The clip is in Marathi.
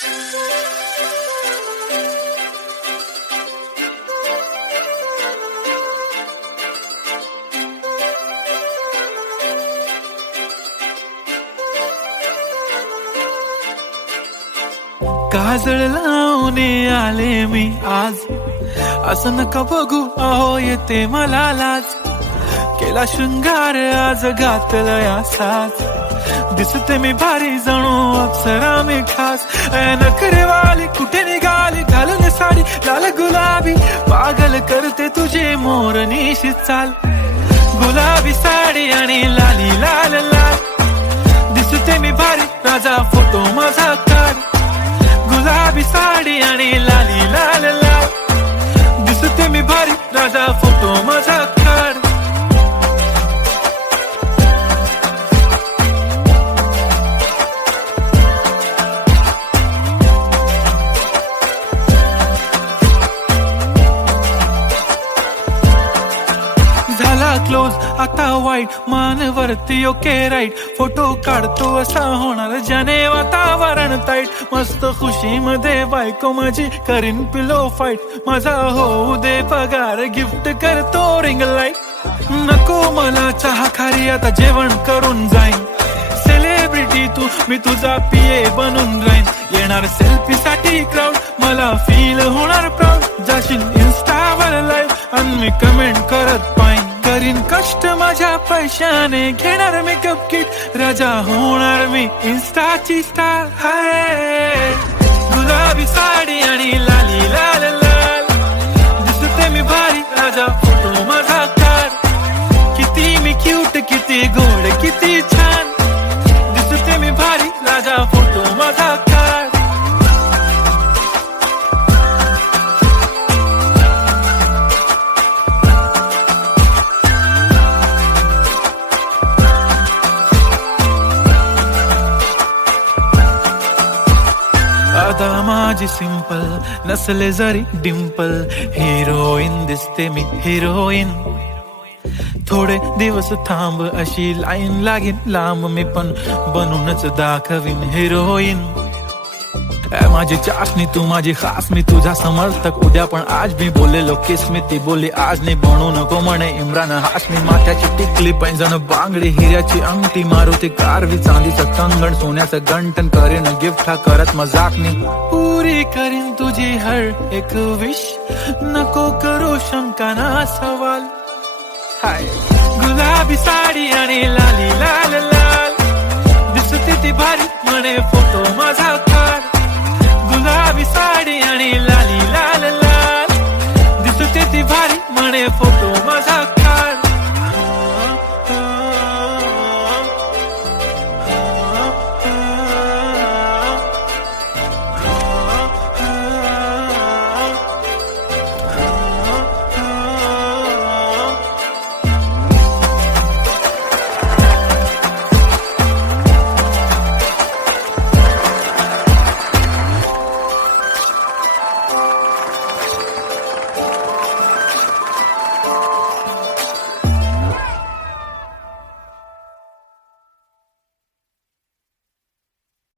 काजळ लावून आले मी आज, असं नका बघू अहो येते मला लाज. केला शृंगार आज घातलं या साज, दिसते मी भारी जणू अप्सरा मी खास. नखरेवाली कुठे निघाली घालून साडी लाल गुलाबी, पागल करते तुझे मोरनीशी चाल. गुलाबी साडी आणि लाली लाल लाल, दिसते मी भारी राजा फोटो माझा काढ. गुलाबी साडी आणि लाली लाल लाल, दिसते मी भारी राजा फोटो माझा काढ. झाला क्लोज आता वाईट, मानवरती ओके राईट. फोटो काढतो असा होणार ज्याने वातावरण ताईट. मस्त खुशी मध्ये बायको माझी करीन पिलो फाईट. माझा होऊ दे पगार गिफ्ट करतो रिंग लाईट. नको मला चहा खारी आता जेवण करून जाईन. सेलिब्रिटी तू मी तुझा पिये बनून राहीन. येणार सेल्फी साठी क्राऊड मला फील होणार प्राऊड. जाशील इन्स्टावर लाईव्ह आणि मी कमेंट करत पाहिन. करीन कष्ट माझ्या पैशाने घेणार मेकअप किट. राजा होणार मी इन्स्टाची स्टार. हाय गुलाबी साडी आणि लाली लाल लाल, दिसते मी भारी राजा फोटो माझा काढ. किती मी क्यूट किती गोड किती छान, दिसते मी भारी राजा फोटो माझा काढ. अदा माझी सिंपल नसले जरी डिंपल, हिरोईन दिसते मी हिरोईन. थोडे दिवस थांब अशी लाईन लागेल लांब, मी पण बनूनच दाखवीन हिरोईन. माझी चाशनी तू माझी खास, मी तुझा समर्थक उद्या पण आज. मी बोललेलो किस मी ती बोलली आज नाही. बनू नको म्हणे इम्रान हाशमी. माथ्याची टिकली पैंजण बांगडी हिऱ्याची अंगठी, मारुती कारवी चांदीचं कंगण सोन्याचं गंटन. करीन गिफ्ट हा करत मजाकनी, पुरी करीन तुझी हर एक विश. नको करू शंका ना सवाल. हाय गुलाबी साडी आणि लाली लाल लाल, दिसते ती भारी म्हणे फोटो माझा काढ. गुलाबी साडी आणि लाली लाल लाल, दिसते ती भारी म्हणे फोटो माझा.